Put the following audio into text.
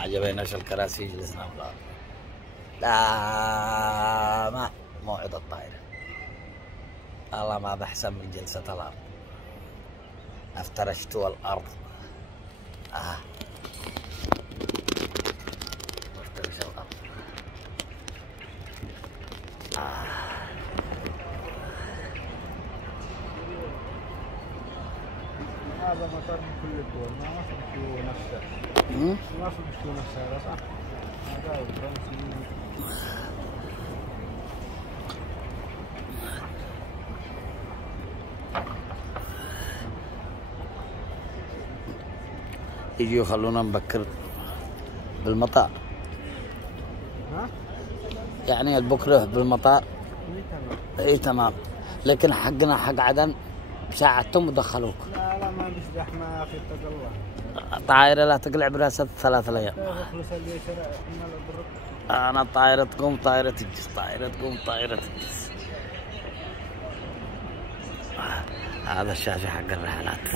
عجبيناش الكراسي جلسنا بقى. لا ما موعد الطائرة والله ما بحسن من جلسة الأرض. افترشت الأرض افترش الأرض هذا مطار من كل الدول ما فهمتوا نفسه ما فهمتوا نفسه هذا صح؟ هذا فرنسي يجوا يخلونا نبكر بالمطار. يعني بكره بالمطار اي تمام، لكن حقنا حق عدن ساعدتهم ودخلوك. لا لا ما بس زحمه يا اخي اتق الله. طائرة لا تقلع براسها 3 أيام. أنا طائرة تقوم طائرة تجلس، طائرة تقوم طائرة تجلس. هذا الشاشة حق الرحلات.